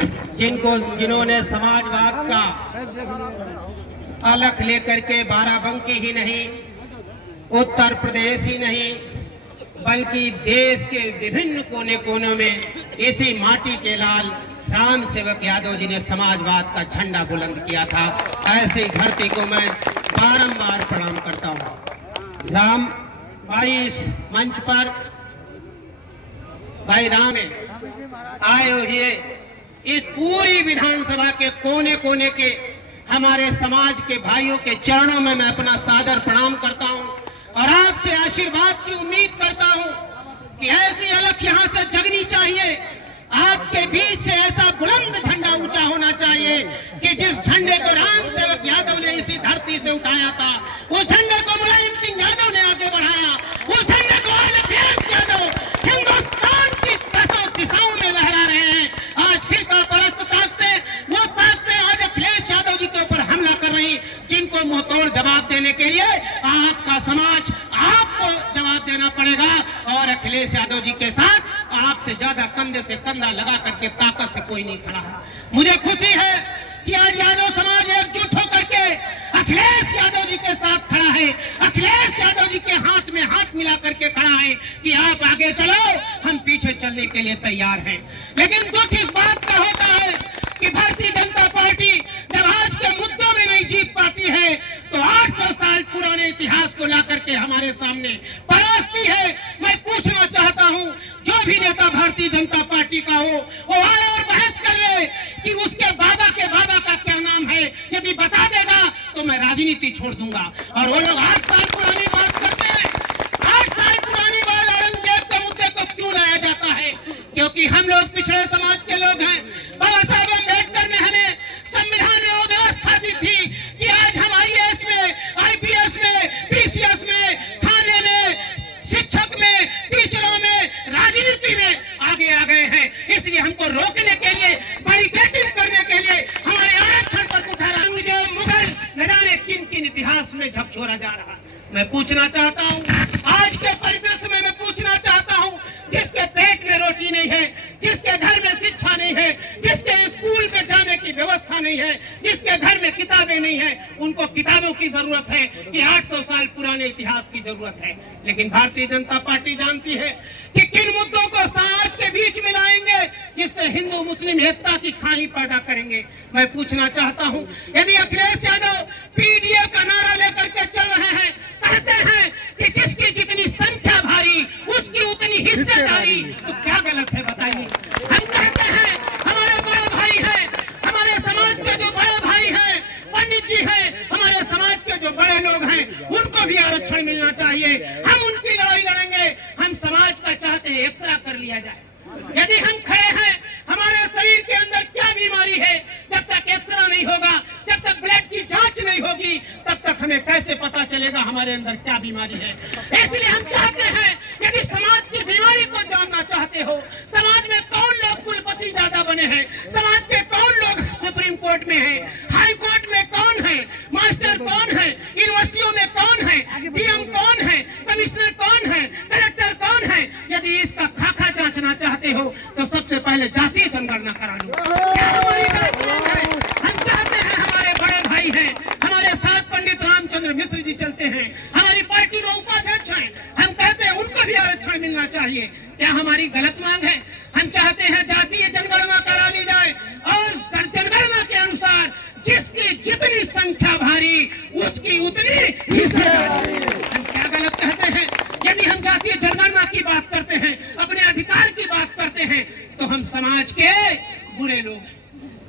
जिन्होंने समाजवाद का अलख लेकर के बाराबंकी ही नहीं, उत्तर प्रदेश ही नहीं, बल्कि देश के विभिन्न कोने कोनों में इसी माटी के लाल राम सेवक यादव जी ने समाजवाद का झंडा बुलंद किया था। ऐसी धरती को मैं बारंबार प्रणाम करता हूँ। राम भाई इस मंच पर भाई राम आए हुए इस पूरी विधानसभा के कोने कोने के हमारे समाज के भाइयों के चरणों में मैं अपना सादर प्रणाम करता हूं और आपसे आशीर्वाद की उम्मीद करता हूं कि ऐसी अलख यहां से जगनी चाहिए। आपके बीच से ऐसा बुलंद झंडा ऊंचा होना चाहिए कि जिस झंडे को राम सेवक यादव ने इसी धरती से उठाया था, उस झंडे को मुलायम सिंह यादव ने आगे बढ़ाया, उस झंडे को आज अखिलेश यादव हिंदुस्तान की दसों दिशाओं में लहरा रहे हैं। आज फिरका परस्त ताकतें वो ताकतें आज अखिलेश यादव जी के ऊपर हमला कर रही, जिनको मुंहतोड़ जवाब देने के लिए आपका समाज आपको जवाब देना पड़ेगा। और अखिलेश यादव जी के साथ आपसे ज्यादा कंधे से कंधा लगा करके ताकत से कोई नहीं खड़ा है। मुझे खुशी है कि आज यादव समाज एकजुट होकर के अखिलेश यादव जी के साथ खड़ा है, अखिलेश यादव जी के हाथ में हाथ मिला करके खड़ा है कि आप आगे चलो, हम पीछे चलने के लिए तैयार हैं। लेकिन दुख इस बात का होता है कि भारतीय जनता पार्टी जब आज के मुद्दों में नहीं जीत पाती है तो 800 साल पुराने इतिहास को ला करके हमारे सामने परोसती है। मैं पूछना चाहता हूं, जो भी नेता भारतीय जनता पार्टी का हो वो आए और बहस कर ले कि उसके बाबा के बाबा का क्या नाम है। यदि बता देगा तो मैं राजनीति छोड़ दूंगा। और वो लोग 8 साल पुरानी बात करते हैं। 8 साल पुरानी बात औरंगजेब के मुद्दे को क्यों लाया जाता है? क्योंकि हम लोग पिछड़े समाज के लोग हैं। बाबा साहब अम्बेडकर ने हमें संविधान में वो व्यवस्था दी थी कि आज हम IAS में, IPS में, PCS में, थाने में, शिक्षक में, टीचरों में, राजनीति में आगे आ गए हैं। इसलिए हमको रोकने के लिए, बैरिकेडिंग करने के लिए हमारे आरक्षण पर उठा रहा जो मुगल न जाने किन किन इतिहास में झकझोरा जा रहा है। मैं पूछना चाहता हूँ, आज के परिदृश्य में मैं पूछना चाहता हूँ, जिसके पेट में रोटी नहीं है, जिसके घर में शिक्षा नहीं है, जिसके स्कूल में जाने की व्यवस्था नहीं है, जिसके घर में किताबें नहीं है, उनको किताबों की जरूरत है कि 800 साल पुराने इतिहास की जरूरत है। लेकिन भारतीय जनता पार्टी जानती है कि किन मुद्दों को समाज के बीच में लाएंगे जिससे हिंदू मुस्लिम एकता की खाई पैदा करेंगे। मैं पूछना चाहता हूँ, यदि अखिलेश यादव PDA का नारा लेकर के चल रहे हैं, कहते हैं कि जिसकी जितनी संख्या भारी उसकी उतनी हिस्सेदारी, तो क्या गलत है बताइए? हम कहते हैं हमारे बड़े भाई हैं, हमारे समाज के जो बड़े भाई हैं, पंडित जी हैं, हमारे समाज के जो बड़े लोग हैं, उनको भी आरक्षण मिलना चाहिए। हम उनकी लड़ाई लड़ेंगे। हम समाज का चाहते हैं एक्सरा कर लिया जाए। यदि हम खड़े हैं, हमारे शरीर के अंदर क्या बीमारी है, जब तक एक्सरा नहीं होगा, जब तक ब्लड की जांच नहीं होगी, तब तक हमें कैसे पता चलेगा हमारे अंदर क्या बीमारी है? इसलिए हम चाहते हैं, यदि समाज की बीमारी को जानना चाहते हो, समाज में कौन लोग कुलपति ज्यादा बने हैं, समाज के कौन लोग सुप्रीम कोर्ट में हैं, हाई कोर्ट में कौन है, मास्टर कौन है, यूनिवर्सिटियों में कौन है, DM कौन है, कमिश्नर कौन है, कलेक्टर कौन है, यदि इसका खाका जांचना चाहते हो तो सबसे पहले जातीय जनगणना करा लो। क्या हमारी गलत है? हम चाहते हैं, हमारे बड़े भाई हैं, हमारे साथ पंडित रामचंद्र मिश्र जी चलते हैं, हमारी पार्टी में उपाध्यक्ष हैं, हम कहते हैं उनको भी आरक्षण मिलना चाहिए। क्या हमारी गलत मांग है? हम चाहते हैं जातीय जनगणना करा ली जाए और जनगणना के अनुसार जिसकी जितनी संख्या भारी उसकी उतनी हिस्सेदारी। हम क्या गलत कहते हैं? यदि हम जातीय जनगणना की बात करते हैं, अपने अधिकार की बात करते हैं, तो हम समाज के बुरे लोग हैं।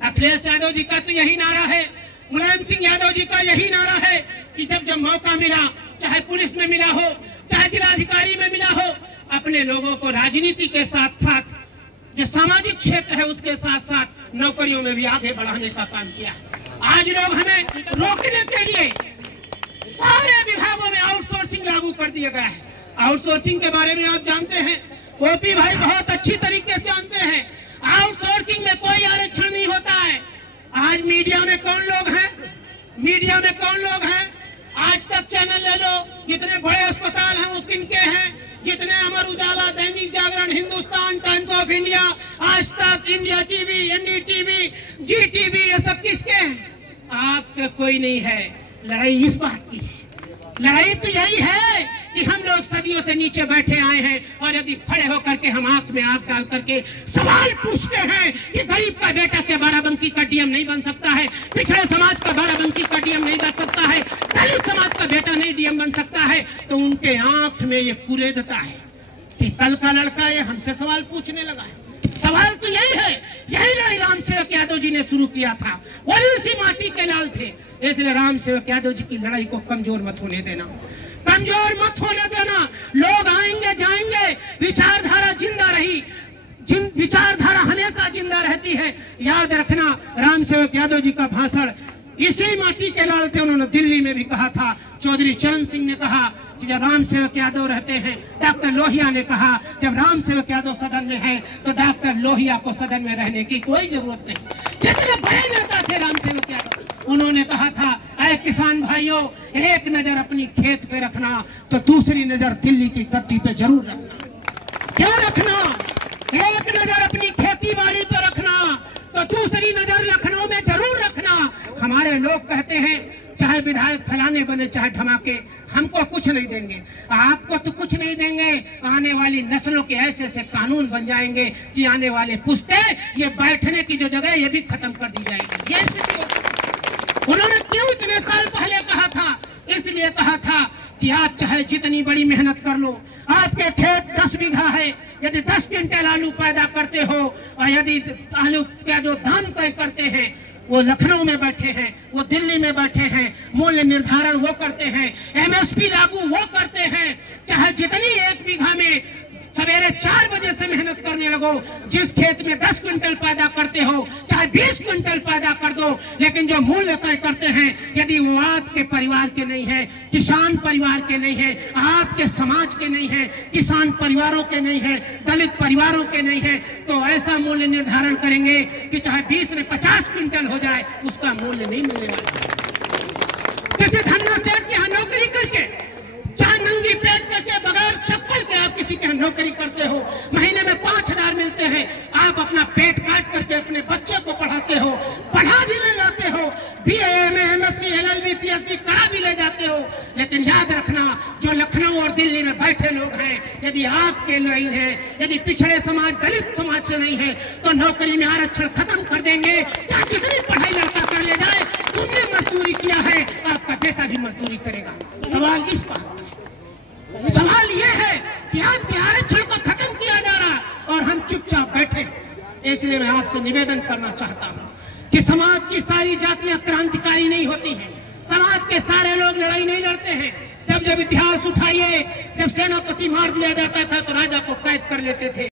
अखिलेश यादव जी का तो यही नारा है, मुलायम सिंह यादव जी का यही नारा है कि जब जब मौका मिला, चाहे पुलिस में मिला हो, चाहे जिलाधिकारी में मिला हो, अपने लोगों को राजनीति के साथ साथ जो सामाजिक क्षेत्र है उसके साथ साथ नौकरियों में भी आगे बढ़ाने का काम किया। आज लोग हमें रोकने के लिए सारे विभागों में आउटसोर्सिंग लागू कर दिया गया है। आउटसोर्सिंग के बारे में आप जानते हैं, ओपी भाई बहुत अच्छी तरीके से जानते हैं, आउटसोर्सिंग में कोई आरक्षण नहीं होता है। आज मीडिया में कौन लोग हैं, मीडिया में कौन लोग हैं? आज तक चैनल ले लो, जितने बड़े अस्पताल हैं वो किनके हैं, जितने Amar Ujala, Dainik Jagran, Hindustan times of India, आज तक, इंडिया TV, NDTV, GTV ये सब किसके हैं? आपके कोई नहीं है। लड़ाई इस बात की है, लड़ाई तो यही है कि हम लोग सदियों से नीचे बैठे आए हैं और यदि खड़े होकर के हम आंख में आंख डाल करके सवाल पूछते हैं कि गरीब का बेटा क्या बाराबंकी का डीएम नहीं बन सकता है, पिछड़े समाज का बाराबंकी का डीएम नहीं बन सकता है, दलित समाज का बेटा नहीं डीएम बन सकता है, तो उनके आंख में ये कुरेदता है कि कल का लड़का ये हमसे सवाल पूछने लगा है। सवाल तो यही है, यही लड़ाई राम सेवक यादव जी ने शुरू किया था, वो उसी माटी के लाल थे। इसलिए राम सेवक यादव जी की लड़ाई को कमजोर मत होने देना, कमजोर मत होने देना। लोग आएंगे जाएंगे, विचारधारा जिंदा रही, विचारधारा हमेशा जिंदा रहती है। याद रखना, राम सेवक यादव जी का भाषण इसी माटी के लाल थे। उन्होंने दिल्ली में भी कहा था, चौधरी चरण सिंह ने कहा कि जब राम सेवक यादव रहते हैं, डॉक्टर लोहिया ने कहा जब राम सेवक यादव सदन में है तो डॉक्टर लोहिया को सदन में रहने की कोई जरूरत नहीं। कितने बड़े नेता थे राम सेवक यादव। उन्होंने कहा था, ऐ किसान भाइयों, एक नजर अपनी खेत पे रखना तो दूसरी नजर दिल्ली की गद्दी पे जरूर रखना। क्या रखना? एक नजर अपनी खेती बाड़ी पे रखना तो दूसरी नजर लखनऊ में जरूर रखना। हमारे लोग कहते हैं चाहे विधायक फलाने बने चाहे धमाके, हमको कुछ नहीं देंगे। आपको तो कुछ नहीं देंगे, आने वाली नस्लों के ऐसे ऐसे कानून बन जाएंगे कि आने वाले पुश्ते ये बैठने की जो जगह है ये भी खत्म कर दी जाएगी। ये स्थिति होगी। उन्होंने क्यों इतने साल पहले कहा था? इसलिए कहा था कि आप चाहे जितनी बड़ी मेहनत कर लो, आपके खेत 10 बीघा है, यदि 10 क्विंटल आलू पैदा करते हो और यदि आलू का जो दाम तय करते हैं वो लखनऊ में बैठे हैं, वो दिल्ली में बैठे हैं, मूल्य निर्धारण वो करते हैं, MSP लागू वो करते हैं। चाहे जितनी 1 बीघा में सवेरे 4 बजे से मेहनत करने लगो, जिस खेत में 10 क्विंटल पैदा करते हो चाहे 20 क्विंटल पैदा कर दो, लेकिन जो मूल्य तय करते हैं यदि वो आपके परिवार के नहीं है, किसान परिवार के नहीं है, आपके समाज के नहीं है, किसान परिवारों के नहीं है, दलित परिवारों के नहीं है, तो ऐसा मूल्य निर्धारण करेंगे कि चाहे 20 ने 50 क्विंटल हो जाए उसका मूल्य नहीं मिलने वाला। किसी धन्ना सेठ के यहाँ नौकरी करके, चाहे नंगी पेट करके, बगैर चप्पल के आप किसी के यहाँ नौकरी करते हो, महीने में 5000 मिलते हैं, आप अपना पेट काट करके अपने बच्चे को पढ़ाते हो, पढ़ा भी ले जाते हो, BA MA MSc LLB PhD करा भी ले जाते हो। लेकिन याद रखना, जो लखनऊ और दिल्ली में बैठे लोग हैं, यदि आपके नहीं है, यदि पिछड़े समाज दलित समाज से नहीं है तो नौकरी में आरक्षण खत्म कर देंगे। चाहे जितनी पढ़ाई लड़का कर ले जाए, तुमने मजदूरी किया है, आपका बेटा भी मजदूरी करेगा। सवाल इस बात, सवाल ये है कि आपके आरक्षण को खत्म किया जा रहा और हम चुपचाप बैठे। इसलिए मैं आपसे निवेदन करना चाहता हूँ कि समाज की सारी जातियां क्रांतिकारी नहीं होती हैं, समाज के सारे लोग लड़ाई नहीं लड़ते हैं। जब इतिहास उठाइए, जब सेनापति मार दिया जाता था तो राजा को कैद कर लेते थे।